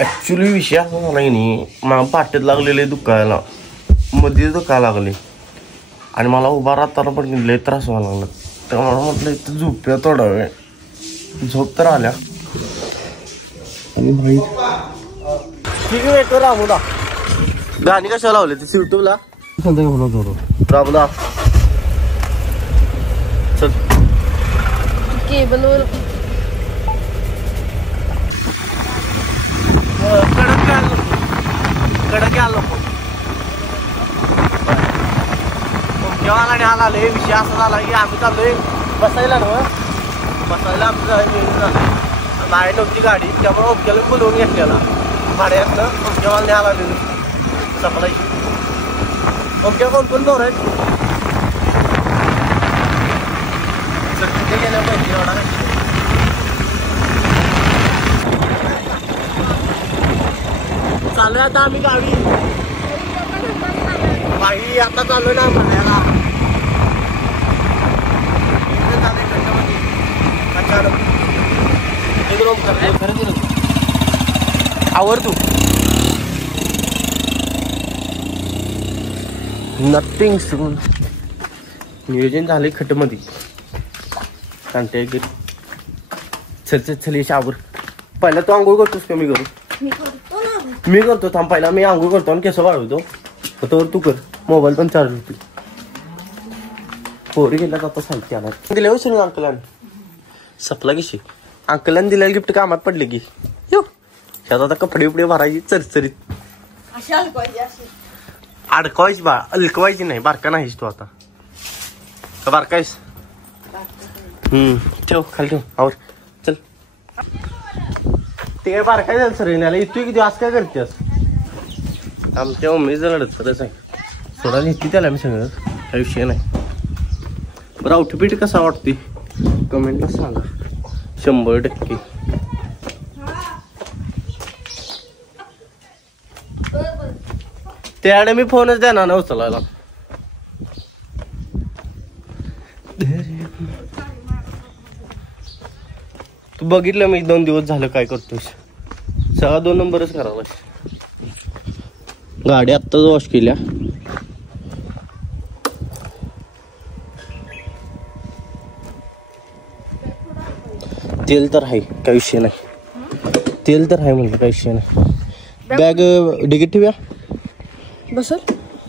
Actually विषय असा झाला की नाही, मला पाठीत लागलेले दुखायला, मध्ये दुखायला लागले आणि मला उभा राहताना पण लय त्रास व्हायला लागला. तेव्हा मला म्हटलं इथं झोपूया थोडा वेळ. झोप तर आल्या आणि भाई ठीक आहे वेट रामूला. गाणी कशा लावले ते युट्यूबला रामूला चल केबलवर कडक आलो केव्हा आणि आला आले. विषय असा झाला की आम्ही चाललोय बसायला ना, बसायला आमचं बाहेर नव्हती गाडी, त्यामुळे ओमक्याला बोलवून घेतलेला भाड्यातनं. ओमक्याला न्यायला आलेलो सकाळी. ओमक्या कोण कोण बोर आहेत गेल्या पाहिजे एवढा चालू आता आम्ही गाडी बाई आता चालू ना म्हणायला. आवर तू नथिंग सुन नियोजन झाले खटमध्ये सांगते चल आवर. पहिला तू आंघोळ करतोस का मी करू? मी करतो थांब. पहिला मी आंघोळ करतो आणि केस वाढवतो, तर तू कर. मोबाईल पण चार्ज होती. पोरी गेल्यात आता सांगते आला दिले होशील ना अंकलाने. सपला कशी अंकलाने दिलेलं गिफ्ट कामात पडले की यो ह्यात आता कपडे उपडे भरायची चरचरीत अडकवायची बा अलकवायची नाही. बारका नाहीस तू आता का बारकायस? ठेव खाली ठेव आवर चल. ते काय बारकाय झालं सर येण्याला येतोय किती आज काय करतेस? आमच्या मम्मीच लढत सरच आहे सोडा घेतली त्याला मी सगळं काही विषय नाही. बरं आउटफिट कसा वाटते कमेंटला सांगा 100%. त्याकडे मी फोनच देणार ना उचलायला. तू बघितलं मी 2 दिवस झालं काय करतोस. सगळा 2 नंबरच करावा. गाडी आत्ताच वॉश केल्या. तेल तर आहे काही विषय नाही. तेल तर आहे म्हणलं काही विषय नाही. बॅग डिगीत ठेवूया.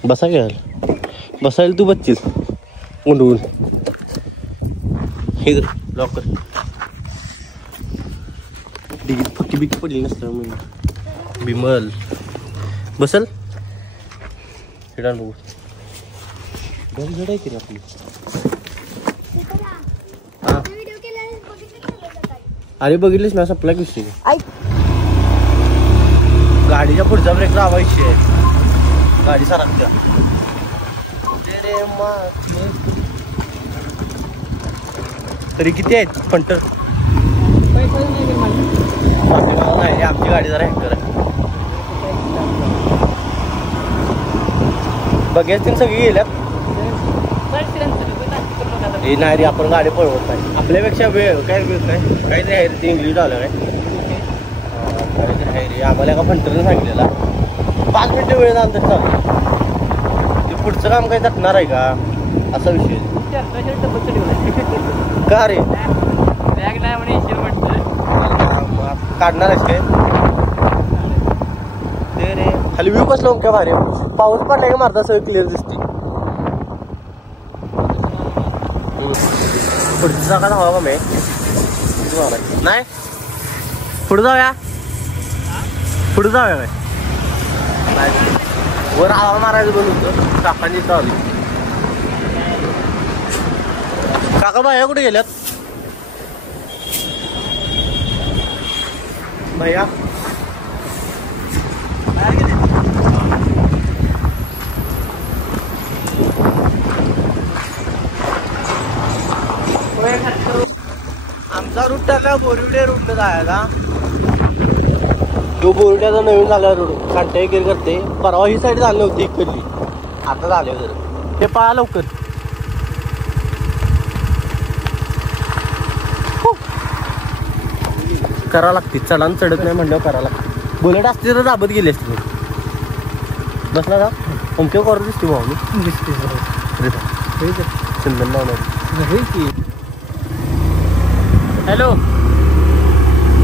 बसा घ्यायला बसायला तू बसशील उंडवून. हे लॉकर डिगीत फक्की बिकी पडली नसतं म्हणून. बिमल बसल हेडा बघू घड आहे की आपली. हा अरे बघितलीस ना सपला विषय. गाडीच्या पुढचा ब्रेक लावायची आहे. गाडी सारखं तरी किती आहेत पंटर? नाही आमची गाडी जरा हँकर आहे. बघायची सगळी गेल्यात. हे नाही रे आपण गाडी पळवत नाही. आपल्यापेक्षा वेळ काय काहीतरी आहे रे. ते इंग्लिश झालं काय काहीतरी आहे रे. आम्हाला एका फंटरने सांगितलेला 5 मिनिटं वेळ अंतर चालू. ते पुढचं काम काही तटणार आहे का असा विषय. का रे बॅग नाही म्हणे काढणार आहेस काय ते रे. खाली व्ह्यू कसला ओमक्या भारी. पाऊस पडला का मारता सगळं क्लिअर दिसते. पुढची जागा हवा का मी नाही. पुढे जाऊया पुढे जाऊया काय वर हवा मारायचं बंद होतं. काकांची चालली. काका बाया कुठे गेल्यात? भैया आमचा रूट टाकला बोरिवडे रूटला जायला. तो बोरिवड्याचा नवीन झाला रोड कांटे गेल करते. परवा ही साईड झाली नव्हती इकडली आता झाले. जर ते पळा लवकर. करा लागते चढान चढत नाही म्हणल्यावर करा लागते. बुलेट असते तर दाबत गेली असते. बसला का ओमके करत दिसते भाऊ मी दिसते चंदन लावणार. हॅलो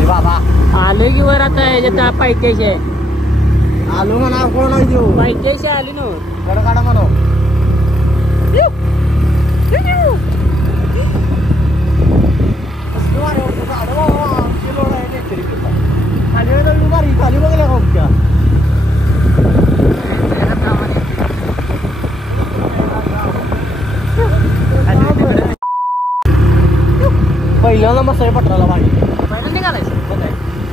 बाबा आले की वर आता याच्यात पायथ्याशी आलो म्हणा. कोण आहे देऊ पायथ्याशी आली ना गड काढा म्हणा. खाली बघल्या का पहिल्याला मसाई पटराला पाणी पहिला निघालायचं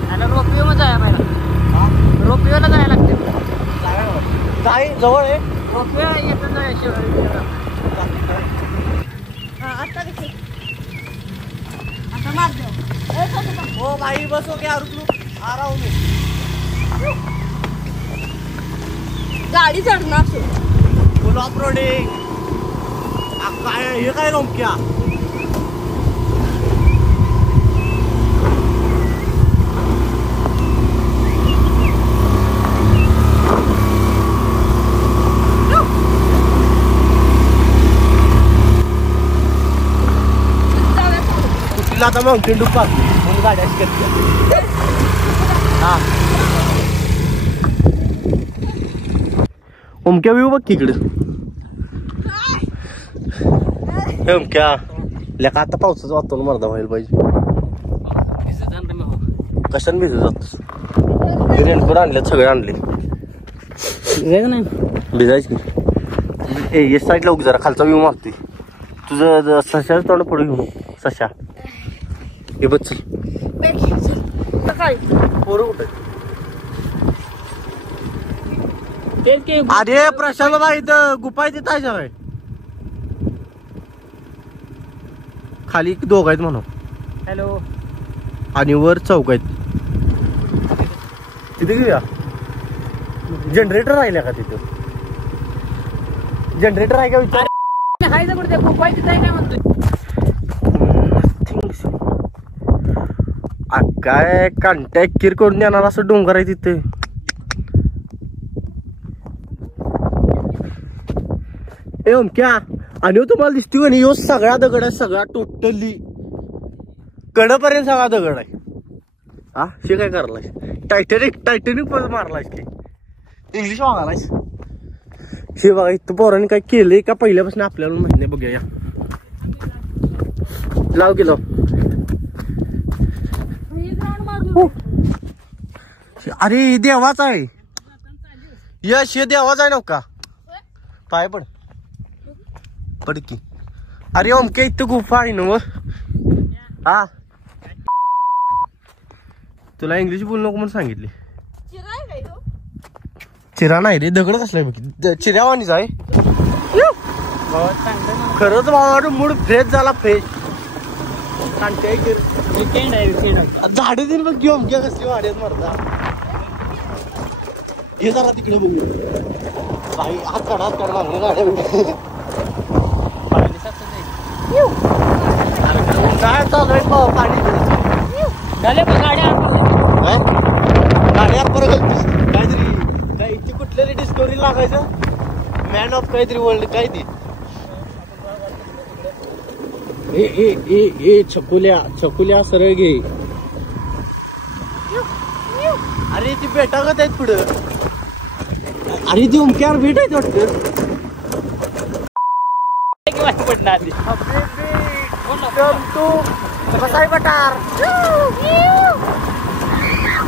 त्याला रोपवेला जायला पहिला रोपवेला जायला लागते. जाई जवळ आहे रोपवे येतं जायचं. हो भाई बसो क्या रुक आ रहा हूँ मैं. गाडी चढणार फुल ऑफ रोडिंग. काय हे काय रोमक्या कुठला आता माउंटेन डुप्पा म्हणून गाड्या करते. हा ओमक्या व्ह्यू बघ तिकडे. ओमक्या लेका आता पावसाचं वातावरण मर्दा व्हायला पाहिजे. कशाने भिजत जातोस. रेनकोट आणले सगळे आणले नाही भिजायची. ए साईडला उग जरा खालचा व्ह्यू मारतोय. तुझं सशाच तोंड पुढे घेऊन सशा हे बघ चल. पोरं कुठे अरे प्रशांत बाबा इथं गुफा आहे तिथं आहे खाली दोघ आहेत म्हणून. हॅलो आणि वर चौक आहेत. तिथे घेऊया. जनरेटर राहिल्या का तिथं. जनरेटर आहे का विचार. काय कॉन्टॅक्ट किर करून देणार असं डोंगर आहे तिथे. ए ओमक्या आणि तुम्हाला दिसते का नाही यो सगळा दगड आहे. सगळा टोटली कडपर्यंत सगळा दगड आहे. हा शे काय करलाय टायटॅनिक पण मारलायस की इंग्लिश वागालायस. हे बघा इथं पोरांनी काय केलंय का पहिल्यापासून आपल्याला माहिती नाही. बघूया लाव गेलो. अरे देवाचा आहे. यश हे देवाचा आहे नव्हता. पाय पड की. अरे ओमके इथं गुफा आहे ना. हा तुला इंग्लिश बोलू नको म्हणून सांगितले. चिरा नाही रे दगड कसलाय बघ. चिऱ्यावानीच आहे खरंच. बाबा मूड फ्रेश झाला. फ्रेश झाडे दिन बघ घेऊन घ्या कसली वाड्यात मरता. हे जरा तिकडे बघू भाई. हात काढ मागणे गाड्या काय चालू आहे पाणी गाड्या परत काहीतरी काय ती कुठल्याही डिस्कवरी लागायचं. मॅन ऑफ काहीतरी वर्ल्ड काय ती. ए छकुल्या सरळ घे. अरे ती बेटागत आहेत पुढं. अरे ती ओमक्यावर भेट आहेत वाटतं. कसाय बटार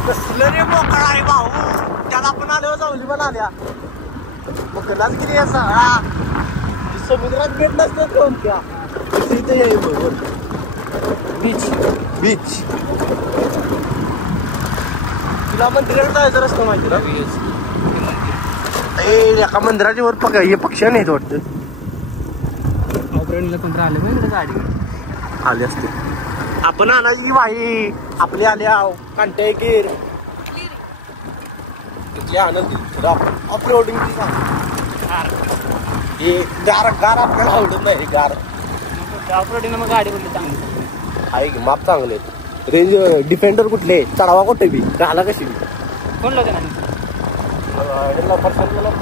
कसलं रे मोकळा आहे भाऊ. त्याला आपण आल्यावर जाऊली पण आल्या मग कलाच किती आहे सगळा. समुद्रात भेट नसतात ओमक्या. इथे आहे बरोबर बीच. तुला मंदिरात जायचं रस्ता माहिती ना. एका मंदिराच्या वर पक्ष हे पक्ष नाही वाटतं. गाडी आले असते. आपण आणायची बाई आपली आल्या कांटे गिर आनंद ऑफ रोडिंग. गार आपल्याला आवडत नाही. गार ऑफ रोडिंग मग गाडी कुठली चांगली आहे की माप चांगले. रेंज डिफेंडर कुठले चढावा कुठे बी घाला कशी बी फोन लावते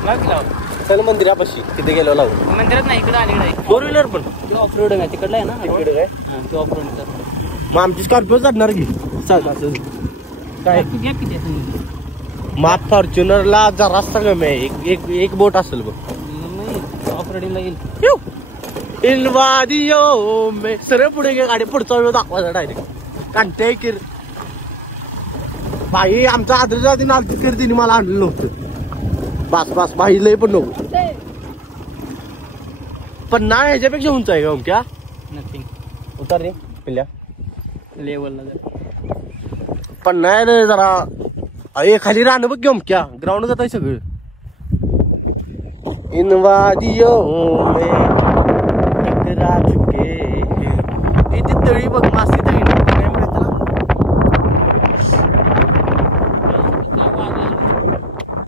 ना चल मंदिरापाशी तिथे गेलो लागू मंदिरात नाही इकडे अलीकडे आहे 4 व्हीलर पण ते ऑफ रोड आहे तिकडला आहे ना इकडे काय ते ऑफ रोड मग आमची स्कॉर्पिओ चढणार की चाल असं काय गॅप किती आहे माप फॉर्च्युनरला जरासा कमी आहे एक बोट असेल बघ ऑफ रोडिंगला येईल इल्वादियो मे सरळ पुढे गे गाडी पुढचा वेळ दाखवायचा डायरेक्ट कांटे किर भाई आमचा आदर आधी नालती कर तिने मला आणलं नव्हतं बस भाई लय पण नको पण नाही ह्याच्यापेक्षा उंच आहे का क्या नथिंग उतार रे पिल्ल्या लेवलला जर पण नाही रे जरा अरे खाली राहणं बघ घेऊन क्या ग्राउंड जात आहे सगळं इनवादियो मे टकरा चुके ती तळी बघ मासी तळी काय म्हणत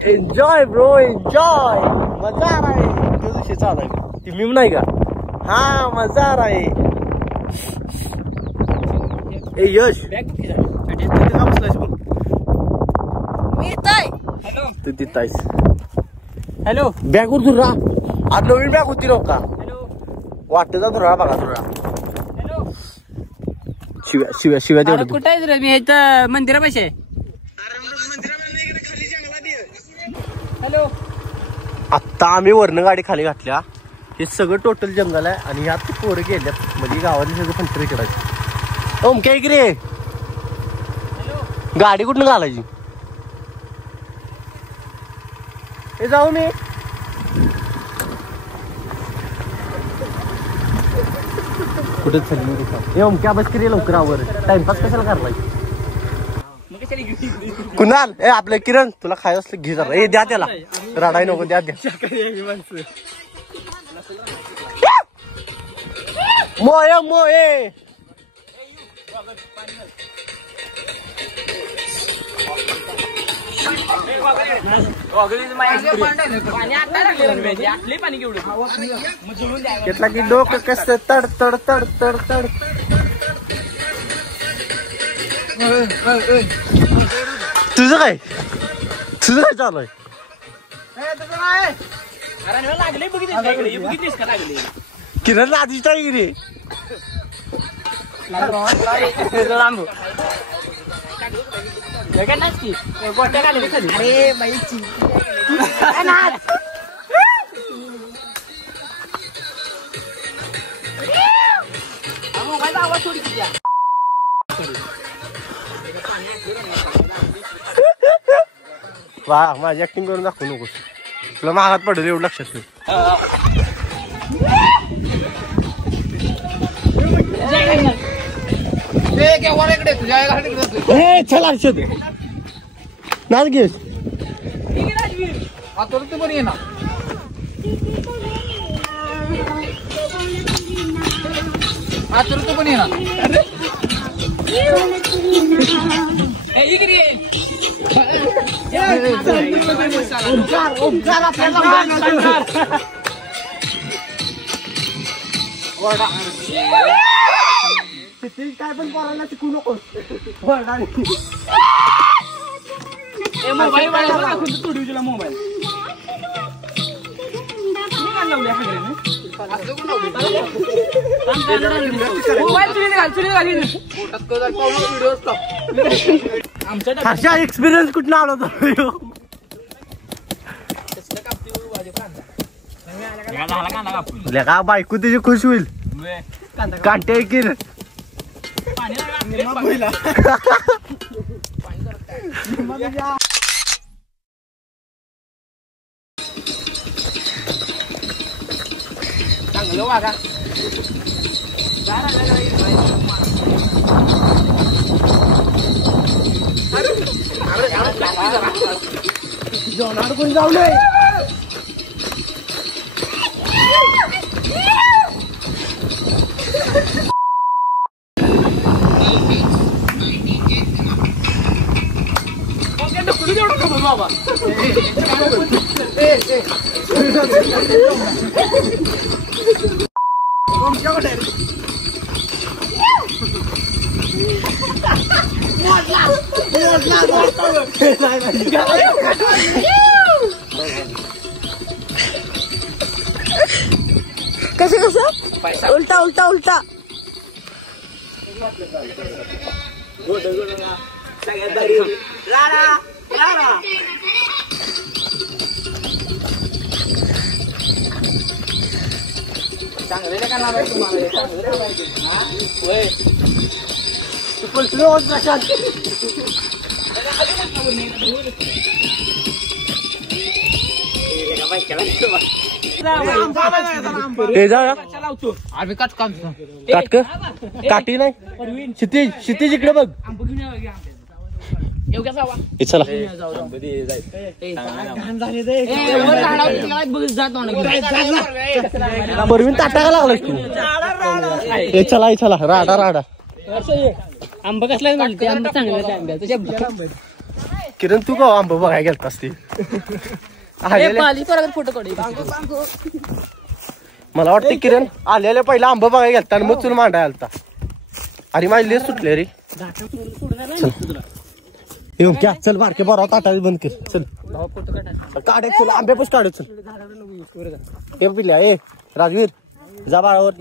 एन्जॉय ब्रो एन्जॉय मजा आ रहा है तो दिवशी चालू आहे ती मीम नाही का हा मजा आ रहा है ए यश बॅग किती तिथे का बसलायस बघ मी येतोय हॅलो तू तिथं आहेस हॅलो बॅग वर धुरा आज नवीन बॅग होती नव्ह का हॅलो वाटतं धुरा बघा धुरा हॅलो शिव्या तेवढं कुठं आहेस रे मी इथं मंदिरापाशी आहे हॅलो आत्ता आम्ही वरनं गाडी खाली घातल्या हे सगळं टोटल जंगल आहे आणि यात पोरं गेल्यात म्हणजे गावातली सगळं पंचरी करायची ओम काय की रे गाडी कुठून घालायची हे जाऊ मी कुठे चालली ओम क्या बस की लवकर आवर टाइमपास कशाला करलाय कुणाल ए आपलं किरण तुला खायचं असलं घे जरा ए द्या त्याला रडाई नको द्या मोये मोये घेतला की डोकं कसं तड तड तड तड तड तुझं काय चालू आहे किरण आधीच आहे रे वा माझी ऍक्टिंग करून दाखवू नकोस तुला महागात पडेल एवढं लक्षात ठेव चला नाच घेस काय पण पोरांना शिकू नकोस मोबाईल अशा एक्सपिरियन्स कुठं आला होता का बायको त्याची खुश होईल कांटे की चांगलं वागा जेवणार कोण जाऊ नये बाबा कसं कसं उलटा उलटा उलटा काठी नाही क्षितिज इकडे बघ चला परवीन ताटा लागला तू चला चला राडा राडा आंबा कसला आंबा चांगला किरण तू का आंबा बघायला गेलतास ते फोटो काढ मला वाटतं किरण आलेल्या पहिला आंबा बघायला गेलता आणि मग तुला मांडायला आलता अरे माझी लेस सुटले रे येऊन क्या चल बारके बरोबर ताटा बंद कर चल काढे चल आंब्यापास काढे चल हे पिल्या ए राजवीर जा बाळावर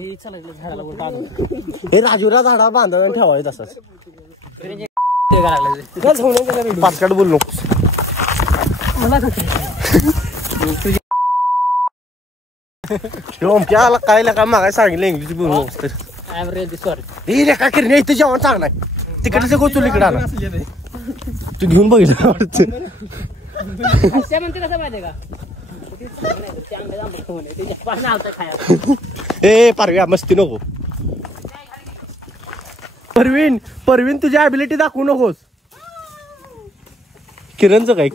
हे राजवीरला झाडा बांधा ठेवाय तसंच पाचकाट बोल नकोस ओमक्याला काय मागाय सांगितलं इंग्लिश बोलू नकोस तर हे रे का किरण्या इथं जेवण चांगलं आहे तिकडचं गोचूल इकडे आला तू घेऊन बघितलं वाटतं म्हणते कसं माहितीये का ए परव्या मस्ती नको परवीन तुझी ॲबिलिटी दाखवू नकोस किरणचं काय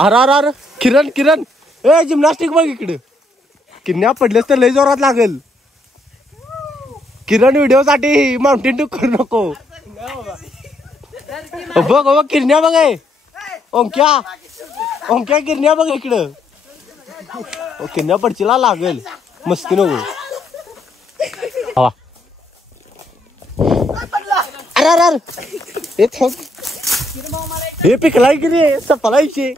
अरे किरण ए जिम्नॅस्टिक बघ इकडे किन्या पडलेस तर लय जोरात लागेल किरण व्हिडिओ साठी माउंटेन टू करू नको बघ किरण्या बघ ओंक्या किरण्या बघ इकडं किरण्या पडचीला लागेल मस्ती नको हवा अरे हे पिकलाय की रे सपलायचे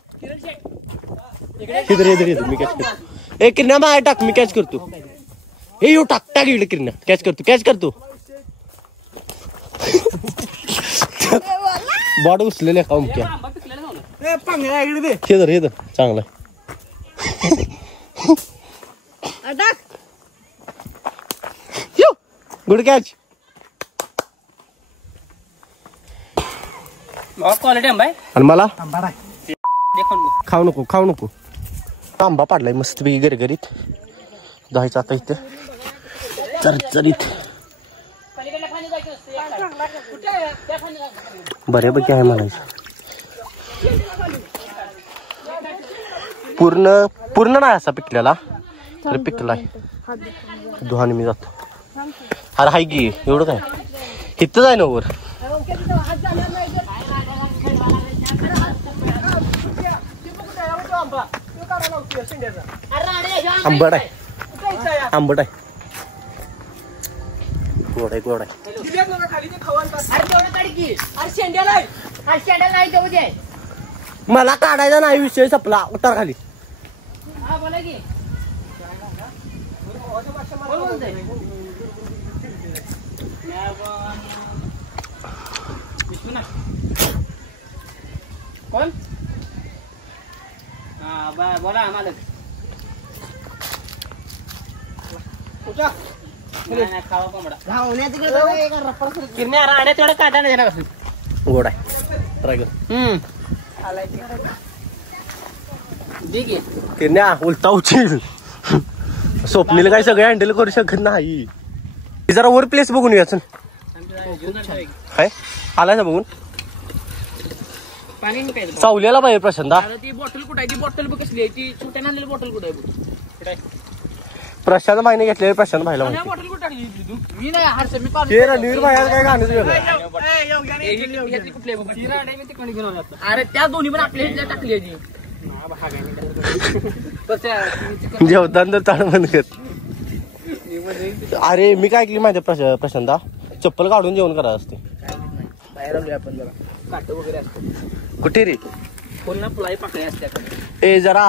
इधर मी कॅच करतो ए किरण्या माय टाक मी कॅच करतो हे येऊ टाक इकडे किरण्या कॅच करतो बॉड उचलेले का ओमक्या हे धर चांगला गुड कॅच क्वालिटी आंबा आहे आणि मला खाऊ नको आंबा पाडलाय मस्त पैकी गरगरीत जायचं आता इथं चरचरीत बऱ्यापैकी आहे म्हणायचं पूर्ण नाही असा पिकलेला तर पिकलाय दुहाने मी जातो अरे हाय की एवढं काय इथं जाय ना वर आंबट आहे गोड आहे मला काढायचा नाही विषय संपला उतार खाली कोण बोला मालक खावा कोंबडा किरण्या राहण्यात तेवढं काढा नाही ना गोड आहे ट्राय कर किरण्या उलटा उचल स्वप्नीला काही सगळे हँडल करू शकत नाही जरा वर प्लेस बघून या चल काय आलाय ना बघून चावलेला पाहिजे प्रशांत ती बॉटल कुठे आहे ती बॉटल बघ कसली आहे ती छोट्या नालेली बॉटल कुठे आहे प्रशांत भाईने घेतलेले प्रशांत भाईला बॉटल कुठे टाकली तू मी नाही हर्ष मी रणवीर भाई काय गाणं अरे त्या दोन्ही पण आपल्या ह्याच्यात टाकली जेवताना तर ताण बंद कर अरे मी काय ऐकली माहिती प्रशांता, चप्पल काढून जेवण करायचं असते. बाहेर आलोय आपण जरा, काट वगैरे असतो. कुठे रे? कोण ना फुलाई पाकळ्या असत्या. ए जरा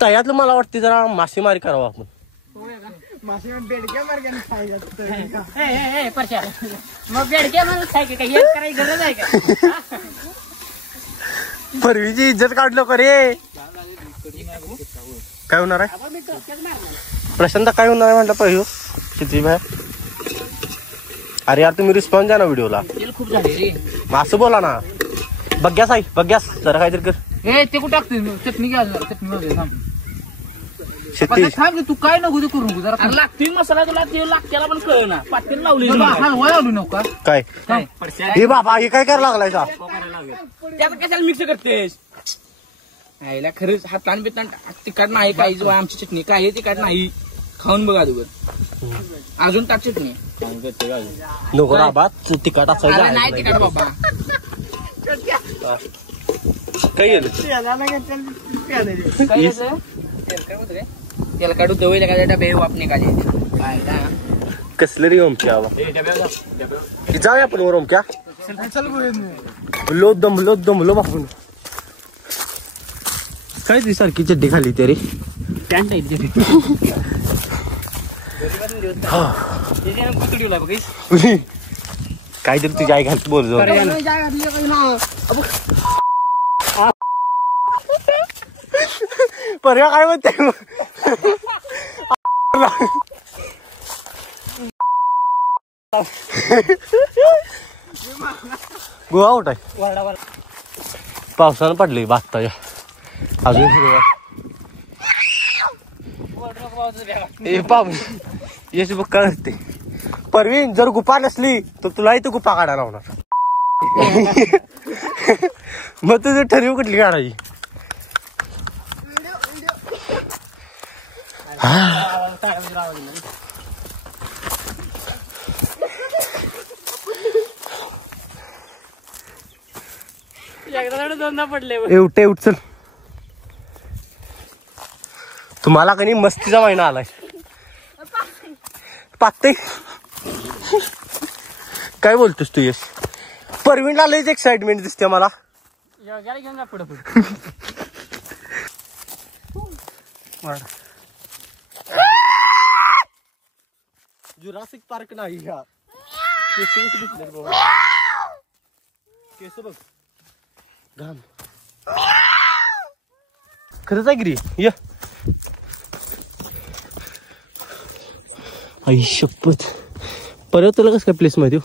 तयातलं मला वाटते जरा मासेमारी करावं आपण. बेडक्या मार्गाने खायचं. परश्या मग बेडक्या मारून खायचं काय? हेच करायची गरज आहे का? परवीची इज्जत काढलो का रे? काय होणार आहे प्रशांत? काय होणार आहे म्हटलं पहिलं किती बाय? अरे यार तुम्ही रिस्पॉन्स द्या ना व्हिडिओला. खूप झाले रे. मग असं बोला ना. बघ्यास आई बघ्यास जरा काहीतरी कर. हे ते कुठं टाकते? चटणी घ्या जरा, चटणी वगैरे थांब. शेती थांब तू काय नको ते करू नको जरा. लागतोय मसाला तुला, ते लागत्याला पण कळ ना. पातेल लावली हलवा लावली नका काय? हे बाबा हे काय करायला लागलाय का? त्यात कशाला मिक्स करतेस? आईला खरंच हातान बितान तिखट नाही काही जो आमची चटणी काय तिखट नाही. खाऊन बघा अगोदर, अजून टाक चटणी. नको बाबा तिखट असायचं नाही तिखट बाबा. काय त्याला काढू दवई का डबे वापणे काढे. कसलं रे ओमक्या? जाऊया आपण वर ओमक्या. दमलो बापून. काय ती सारखी चड्डी खाली तरी पॅन्ट काहीतरी तुझी आई घालत बोल जाऊ. पर्या काय म्हणते? गोवा उठाय पावसानं पडले बात्ताच्या अजून यश बघ काय असते. परवीन जर गुफा नसली तर तुलाही तू गुफा काढायला होणार. मग तुझं ठरवू कुठली काढायची? दोनदा पडले. उठ चल. तुम्हाला कधी मस्तीचा महिना आलाय. पाहते काय बोलतोस तू? यश परवीनला लयच एक्साइटमेंट दिसते मला. घेऊन जा पुढे जुरासिक पार्क नाही का? केस बघ घाम. खरंच आहे गिरी. ये आई शपथ. परत तुला कसं काय प्लेस माहिती?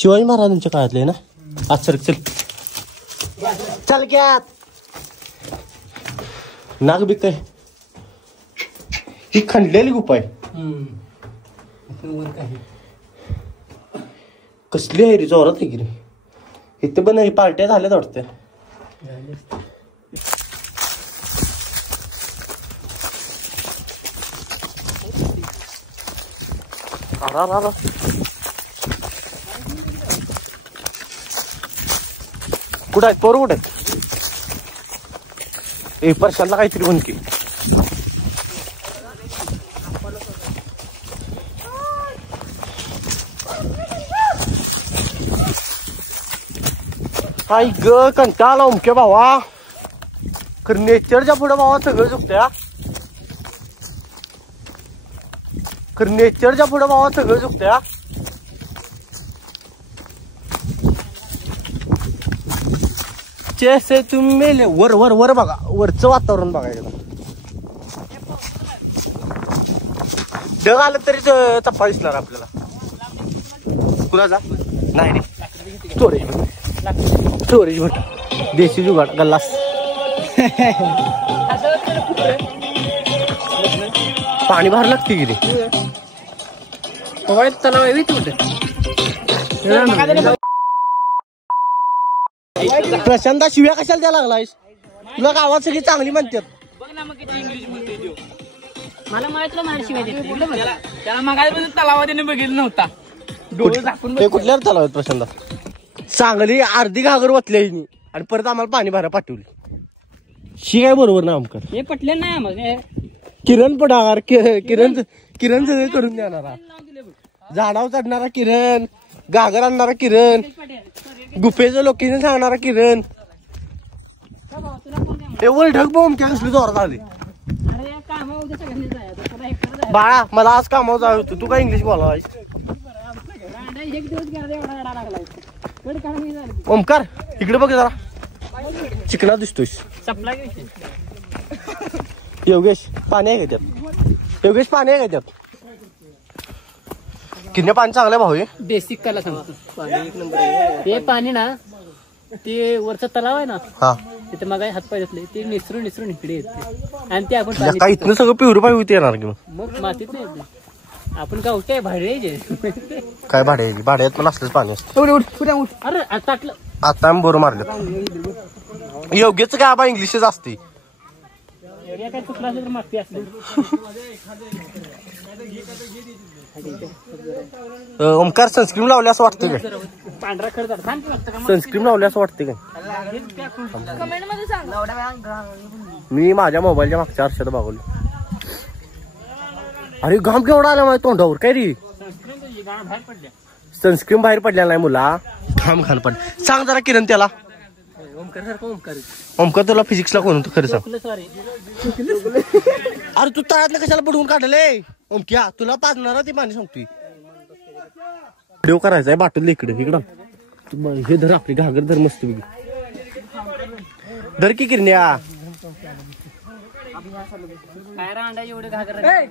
शिवाजी महाराजांच्या काळातले ना. आज सर चल चल घ्या. नाग बी काय ही खंडलेली गुफा आहे. कसली आहे रे? जोरात आहे की रे. इथे पण पार्ट्या झाल्यात वाटतं. कुठं आहेत पोरं? कुठं आहेत? ए परशांतला काहीतरी म्हण की. आई ग कंटाळा ओमके भावा. खरं नेचरच्या पुढे भावा सगळं चुकत्या. खरं नेचरच्या पुढे भावा सगळं चुकत्या. जैसे तुम मेले. वर वर वर बघा, वरचं वातावरण बघा एकदा. ढग आलं तरी चप्पा दिसणार आपल्याला. कुणाचा नाही रे. स्टोरेज भट देशी जुगाड गल्लास. पाणी बाहेर लागते की रे. तलाव प्रशांता शिव्या कशाला द्यायला लागलायस? तुला गावात सगळी चांगली म्हणतात. बघ ना मग किती इंग्लिश म्हणते तो. मला माहितलं माझ्या शिवाय त्याला मगायपासून तलावाने बघितलं नव्हता. डोळे झाकून ते कुठल्या तलाव आहेत प्रशांता? चांगली अर्धी घागर वतल्या आणि परत आम्हाला पाणी भरा पाठवली. शी काय बरोबर ना आमकर हे पटले नाही मग. किरण पडार किरण सगळे करून देणारा झाडावर चढणारा किरण घागर आणणारा किरण गुफेचं लोकेशन सांगणारा किरण एवढं ढग बॉम्ब कसली जोरात आली बाळा मला आज कामावर जावं होतं तू काय इंग्लिश बोलावायस ओमकार इकडे बघ जरा चिकना दिसतोस योगेश पाणी आहे का त्यात योगेश पाणी आहे का त्यात किती पाणी चांगलं भाऊ हे बेसिक त्याला सांगतो ते पाणी ना ते वरचा तलाव आहे ना हा तिथे मग हात पाय धुतले ते निसरून इकडे येते आणि ते आपण काय इथनं सगळं प्युरिफाय होते येणार की मग मातीत नाही येते आपण काय काय भाडे काय भाड्यात पण असलंच पाणी असतं अरे आता टाकलं आता आम्ही बरोबर मारलं योग्यच काय आबा इंग्लिशच असते काय चुकलं असेल तर माफी असते ओमकार सनस्क्रीन लावले असं वाटतं काय पांढरा खर्च सनस्क्रीन लावले असं वाटतं काय कमेंट मध्ये सांग मी माझ्या मोबाईलच्या मागच्या आरशात बघवलं अरे घाम केवढा आला माझ्या तोंडावर काय रे सनस्क्रीन बाहेर पडलेला नाही मुला घाम खाल पड सांग जरा किरण त्याला ओमकार सारखं ओमकार तुला फिजिक्सला कोण होतं खरं सांग सॉरी अरे तू तळ्यातलं कशाला पडवून काढले ओमक्या तुला पाजणार ती पाणी सांगतोय व्हिडिओ करायचा आहे बाटल इकडं हे धर आपली घागर धर मस्त धर की किरण्या काय रांडा एवढे घागर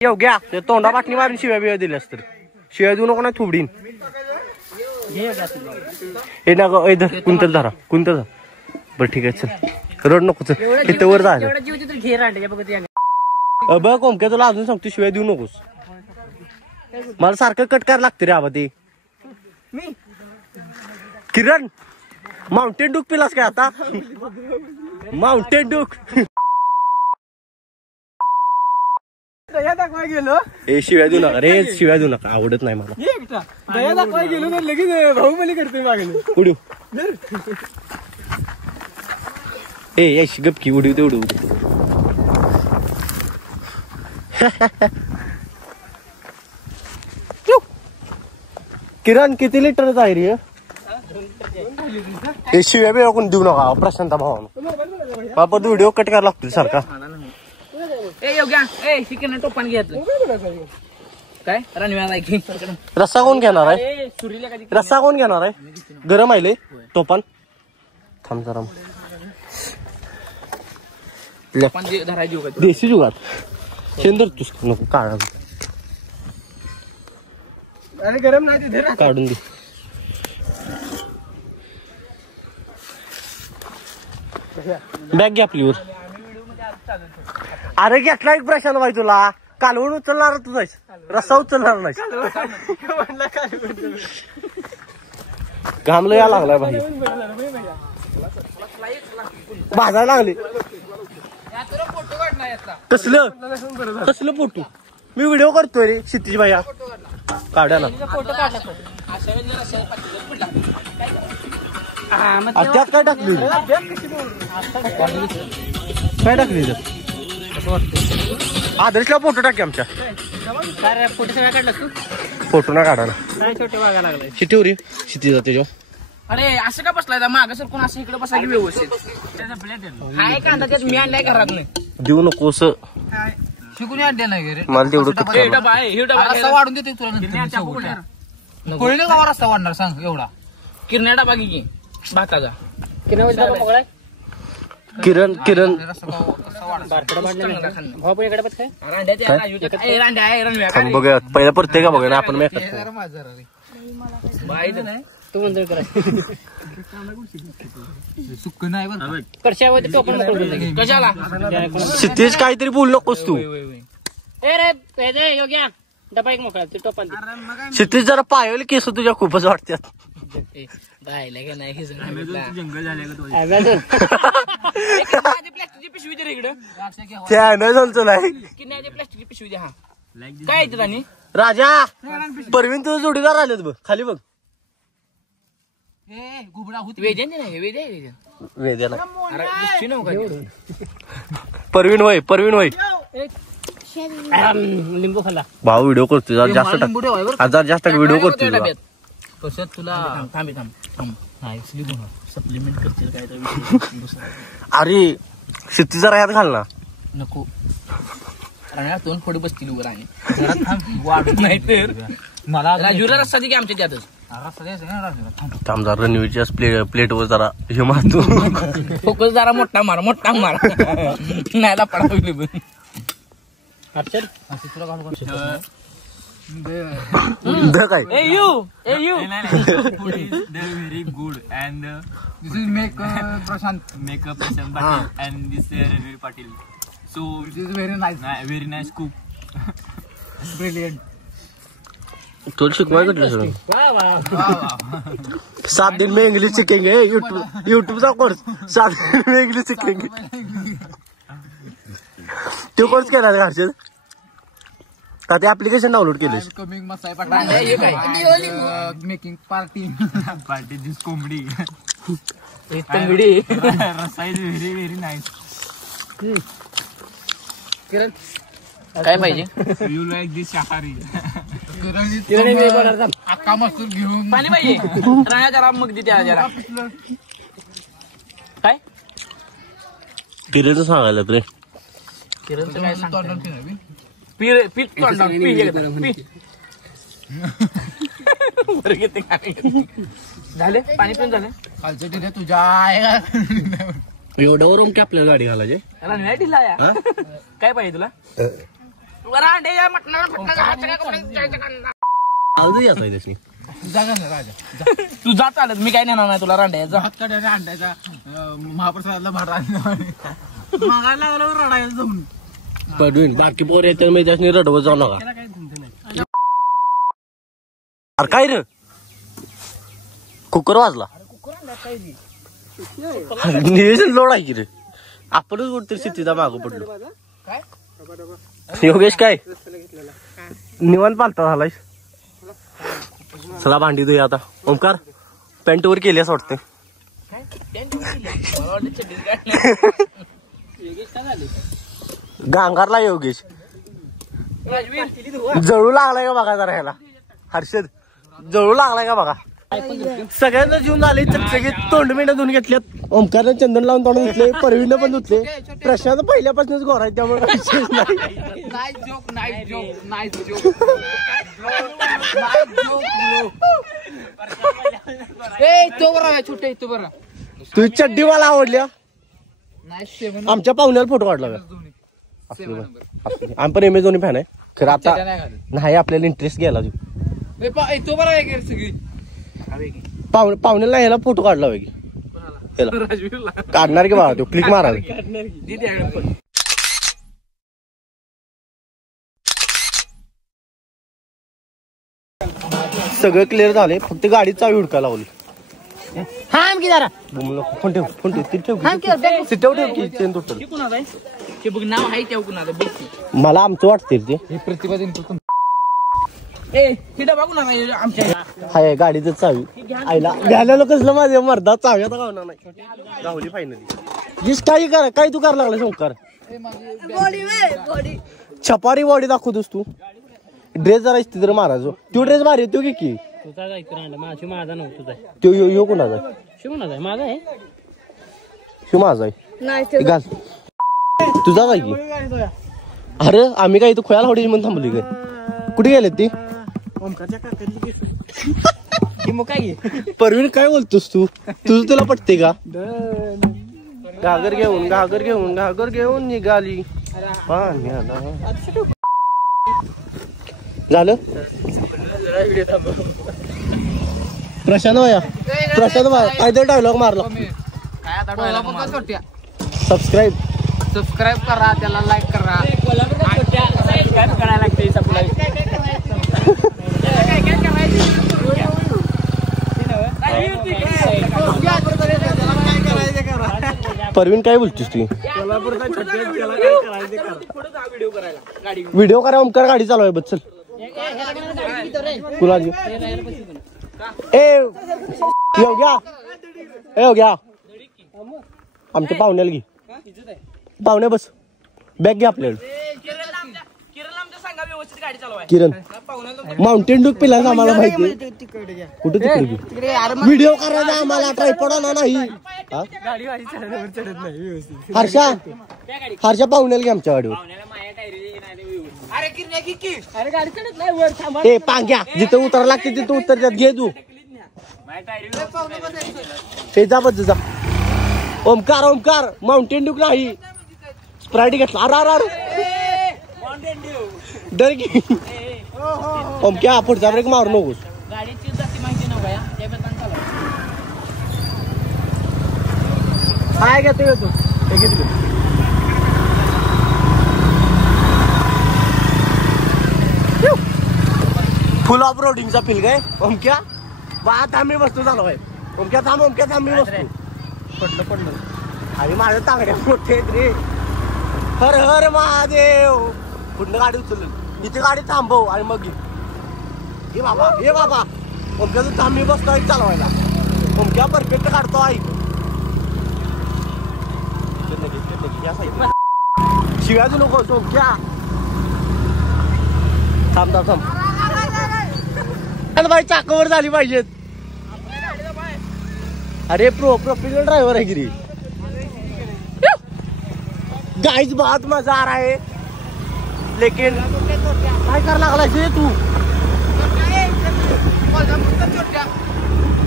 येऊ घ्या ते तोंडा बाटली मारून शिव्या बिव्या दिल्यास तर शिव्या देऊ नको ना थोबडीन हे ना ग धर कुंतल धरा कुंतल धर बरं ठीक आहे चल रड नको चल इथं वर जायचं घे रांड्या बघत बघ ओमक्या तुला अजून सांगतो शिवाय देऊ नकोस मला सारखं कट करायला लागते रे आबा ते किरण माउंटेन डूक पिलास काय आता माउंटेन डूक गेलो हे शिव्या देऊ नका रे शिव्या देऊ नका आवडत नाही मला दया दाखवाय गेलो ना लगेच भाऊबली करतोय मागणी उडू ए यश गपकी उडू ते उडू किरण किती लिटरच आहे रे हे शिव्या बिव्या कोण देऊ नका प्रशांत भावानं बाबा व्हिडिओ कट करायला लागतो सारखा टोपान घेतलं काय रणव्या रस्सा कोण घेणार आहे रस्सा कोण घेणार आहे गरम आहे टोपान थांब जरा देशी जुगात शेंदर तुस नको काढा अरे गरम नाही तिथे काढून दे बॅग घ्या आपलीवर अरे घेतला एक प्रशांत भाई तुला कालवून उचलणार तू जायस रस्सा उचलणार नाही घामलं या लागलाय भाई भाजायला लागले कसलं फोटो मी व्हिडिओ करतोय रे क्षितिज भैया काढा ना त्यात काय टाकली आदर्शला फोटो टाके आमच्या फोटो सगळ्या काढला तू फोटो ना काढा ना काय छोटे वागा लागलाय शिटीवरी शिटी जाते जो अरे असं का बसलाय माग सर कोण असं इकडे बसायला व्यवस्थित हाय कांदा त्यात मी आणलाय घरात नाही देऊ नकोस शिकून आणल्या नाही रे मला तेवढं डबा आहे रस्ता वाढून देते तुला कोळीने गावा रस्ता वाढणार सांग एवढा किरण्या डबा की भाताचा किरण बघा पहिला प्रत्येक बघा आपण क्षितिज काहीतरी बोल नकोस तू डबा एक मोकळा टोपान क्षितिज जरा पायावले केस तुझ्या खूपच वाटतात प्लास्टिकची पिशवी दे इकडं प्लास्टिकची पिशवी द्या काय येते आणि राजा परवीन तुझं जोडीदार आलेत बघ खाली बघ वेद्या नाही वेद्या वेद्याला अरे परवीन होय लिंबू खाल्ला भाऊ व्हिडिओ करतोय जरा जास्त टाक आज जास्त व्हिडिओ करतोय तुला. कसं तुला थांब सप्लिमेंट करतील काय तर दुसरा अरे शिट्टी जरा यात घाल ना. नको दोन फोडी बसतील उभं आणि वाढत नाही तर मला राजूला रस्ता दे की आमच्या त्यातच थांब जरा रणवीरच्या प्लेटवर जरा हे मारतो. फोकस जरा मोठा मार नाही पडा काय very good and this is make Prashant Patil and this Ranveer Patil. So it is very nice cook brilliant. तुला शिकवायचं कुठलं सर 7 दिन में इंग्लिश सीखेंगे यूट्यूबचा कोर्स 7 दिन में इंग्लिश सीखेंगे. तो कोर्स केला का हर्षद का ते ऍप्लिकेशन डाउनलोड केले. कमिंग मसाई मेकिंग पार्टी दिस कोंबडी रस्सा इज व्हेरी व्हेरी नाईस. किरण काय पाहिजे यू लाईक दिस शाकाहारी अक्का मसूर घेऊन पाणी पाहिजे राण्या जरा मग दे त्या जरा काय किरण सांगायला रे किरणचं काय सांगतो झाले पाणी पिऊन झाले खालचं तिथे तुझ्या एवढं वरून की आपल्याला गाडी घालायचे रणव्या ढिला या काय पाहिजे तुला तू जा चालत मी काय नेणार नाही तुला रांड्याचा अंड्याचा महाप्रसादाला भाडा मागायला लागलो रडायला जाऊन पडवीन बाकी पोर येते मी त्याने रडवत जाऊ नका. अरे काय रे कुकर वाजला नियोजन लोड आहे की रे आपणच कुठतरी स्थितीचा मागं पडलो. योगेश काय निवांत पालता झालाय. चला भांडी धुया आता. ओमकार पॅन्ट वर केली असं वाटतं. गांगारला योगेश जळू लागलाय का बघा जरा ह्याला. हर्षद जळू लागलाय का बघा. सगळ्यांना जीवन झाले सगळे तोंड मेंढ्या धुवून घेतल्यात. ओमकारनं चंदन लावून तोंड धुतले परवीनं पण धुतले. प्रशांत पहिल्यापासूनच गोरा आहे त्यामुळे तुझी चड्डी मला आवडल्या. आमच्या पाहुण्याला फोटो काढला आम्ही पण एम दोन्ही फॅन आहे खरं. आता नाही आपल्याला इंटरेस्ट गेला पाहुण्याला ह्याला फोटो काढला पाहिजे काढणार की बाबा तो क्लिक मारा. सगळं क्लिअर झाले फक्त गाडी चावी हुडकायला लावली. फोन ठेव चेन तुटल मला आमचं वाटते ते हाय गाडीचं चावी आईला घ्यायला कसलं माझ्या मर्दा चावी आता गावणार नाही. गावली फायनली काही करा काय तू करायला लागला शंकर छपारी बॉडी दाखवतोस तू. ड्रेस जरा इस्त्री तर मारायचो तो ड्रेस भारी तो की माझा नव्हता तो यो कोणाचा शिवणाचा माझा आहे शिव माझा आहे घाल तुझा काय की. अरे आम्ही काय इथं खोयाला होडी म्हणून थांबली काय कुठे गेले ती परवीन काय बोलतोस तू तुझं तुला पटते का. घागर घेऊन निघाली झालं. प्रशांत भाया काहीतरी डायलॉग मारला. सबस्क्राईब करा त्याला लाईक करा सबस्क्राईब करायला लागते. परवीन काय बोलतोस तू व्हिडिओ करा ओमकार गाडी चालवाय बस चल कुणाची ए घ्या आमच्या पाहुण्याला घे पाहुण्या बस बॅग घे आपल्याकडे. किरण माउंटेन ड्यू पिला आम्हाला माहिती कुठे तिकडे व्हिडिओ करायचा आम्हाला ट्रायपॉड आणा नाही. हर्षा पाहुण्याला घे आमच्या गाडीवर. ते पांग्या जिथं उतरा लागते तिथं उतरतात घे तू. ते जा बस जा. ओमकार माउंटेन ड्यू नाही स्प्राईट घेतला. अरे डर की ओमक्या पुढचा ब्रेक मारू नकोस. गाडीची जाती माहिती नव्हता काय घेतो तू फुल ऑफ रोडिंगचा फील काय ओमक्या. बात आम्ही बसतो चालू आहे. ओमक्या थांब मी बसतो. पडलं आणि माझ्या तांगड्या मोठे आहेत रे. हर हर महादेव. पुढनं गाडी उचललं इथे गाडी थांबव आणि मग हे बाबा ओमक्या तू थांब मी बसतो ऐक चालवायला. ओमक्या परफेक्ट काढतो ऐक. शिव्याच नको ओमक्या. थांब बाई चाकावर झाली पाहिजेत. अरे प्रोफेशनल ड्रायव्हर आहे गिरी. गाइस बहुत मजा आ रहा है लेकिन काय कर लागला तू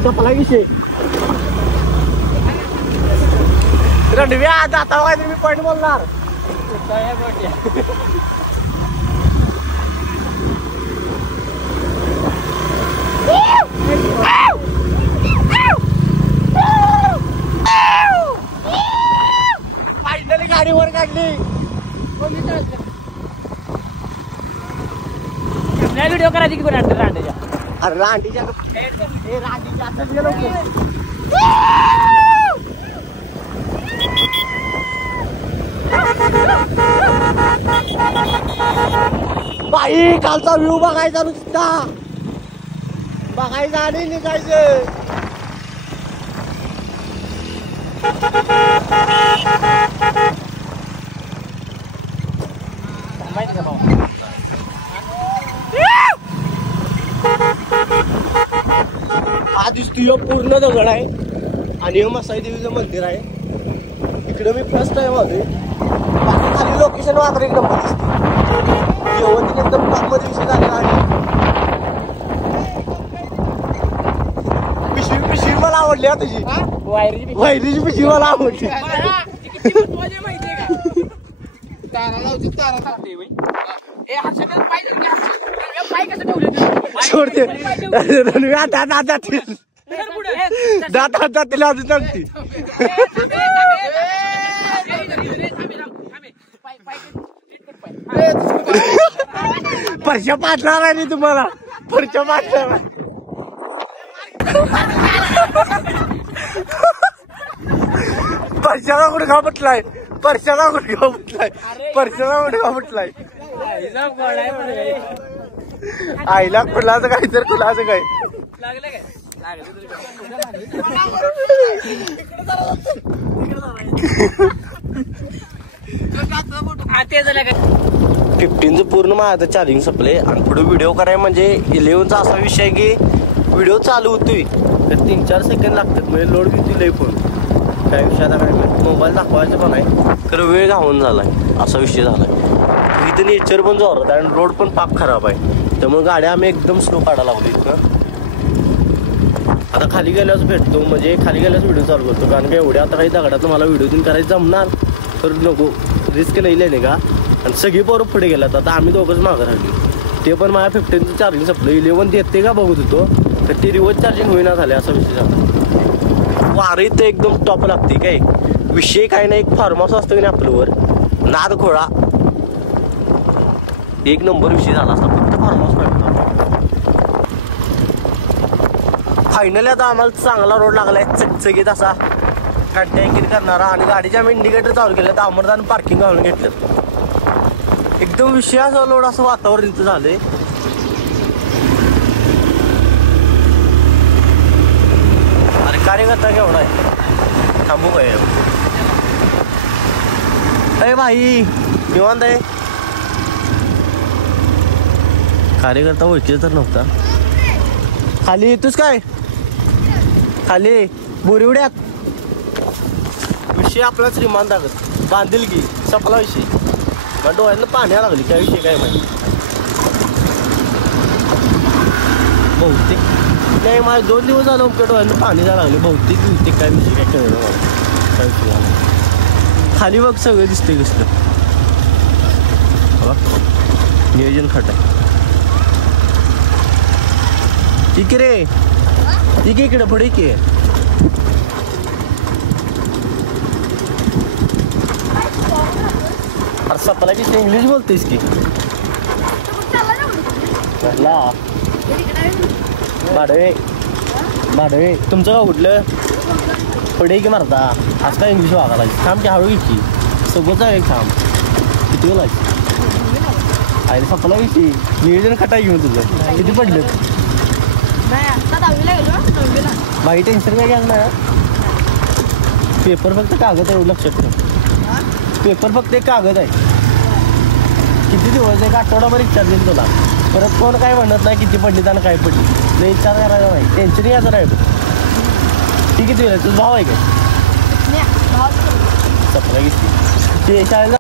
चपला विषय रणव्या जाता काय मी पॉईंट बोलणार. फायनली गाडीवर काढली. व्हिडिओ करायची की रांडेच्या. अरे रांडीच्या असंच गेलो. बाई कालचा व्ह्यू बघायचा नुसता बघायचा आणि निघायचं. माहिती का भाऊ हा दिसतो पूर्ण दगड आहे आणि हे मसाई देवीचं मंदिर आहे. इकडे मी फर्स्ट टाइम आलोय. खाली लोकेशन मात्र एक नंबर दिसते. जेवण एकदम टॉपमध्ये विषय झालेला आहे. पिशवी मला आवडली हा तुझी. वायरीची पिशवी मला आवडली. सोडते दात तिला अजून सांगते. परशा पाठणार आहे तुम्हाला. परशा पाठणार परशाला गुडघा म्हटलाय. परशाला गुडघा म्हटलाय. आईला कुणाचं काय तर कुणाचं काय. फिफ्टीनचं पूर्ण माझं चार्जिंग संपले आणि पुढे व्हिडिओ कराय म्हणजे 11चा असा विषय आहे की व्हिडिओ चालू होतोय तर 3-4 सेकंड लागतात. म्हणजे लोड किती लई फोन काय विषय आता काय मोबाईल दाखवायचं पण आहे तर वेळ घावून झालाय असा विषय झालाय. इथं नेचर पण जोरात आहे आणि रोड पण पाक खराब आहे त्यामुळे गाड्या आम्ही एकदम स्लो काढायला लागलो इथं. आता खाली गेल्यावर भेटतो म्हणजे खाली गेल्यावर व्हिडिओ चालू करतो कारण की एवढ्या आता काही दगडात मला व्हिडिओ दिन करायचं जमणार तर नको रिस्क नाही का. आणि सगळी पोरं पुढे गेल्यात आता आम्ही दोघंच मागं राहिली. ते पण माझ्या 15चं चार्जिंग संपलं. 11 देते का बघत होतो तर ते रिवर्स चार्जिंग होईना झाले असा विषय झाला. वारं इथं एकदम टॉप लागते काय विषय काय नाही. एक फार्म हाऊस असतं की नाही आपल्यावर नाद खोळा एक नंबर विषय झाला असता फक्त फार्म हाऊस पाहिजे. फायनली आता आम्हाला चांगला रोड लागलाय चकचकीत असा कंटेकिंग करणारा आणि गाडीचे आम्ही इंडिकेटर चालू केलं तर अमरदान पार्किंग घालून घेतलं. एकदम विषयाचं लोड असं वातावरण इथं झालंय. अरे कार्यकर्ता केवढा आहे थांबू काय अरे भाई निवांत आहे. कार्यकर्ता ओळखीचा तर नव्हता. खाली येतोस काय? खाली बोरिवड्यात विषय आपला श्रीमान दाखत बांधील की सपला विषय. पण डोळ्यानं पाण्या लागली त्या विषयी काय माहिती बहुतेक नाही. माझे 2 दिवस झालं ओमक्या डोळ्यानं पाणी जायला लागले. बहुतेक काय विषय काय कळलं मला काय विषय झाला. खाली बघ सगळं दिसते कसलं नियोजन खट आहे. ठीक रे ठीक आहे इकडे पुढे की अरे सपला की इंग्लिश बोलतेस की भाडवे तुमचं गाव कुठलं पुढे की मारता आज काय इंग्लिश वागायला थांब की हळू की सोबतच आहे थांब किती बोलायची आणि सपला की नियोजन खटाय घेऊन तुझं किती पडलं बाई टेन्शन काय घ्याल ना. पेपर फक्त कागद आहे लक्षात ठेव. पेपर फक्त एक कागद आहे. किती दिवस एक आठवडाभर विचार देईल तुला परत कोण काय म्हणत नाही किती पडली आणि काय पडली नाही विचार करायचा नाही. टेन्शन घ्यायचं नाही. ठीक आहे तुझा भाव आहे काय सपना की शाळेला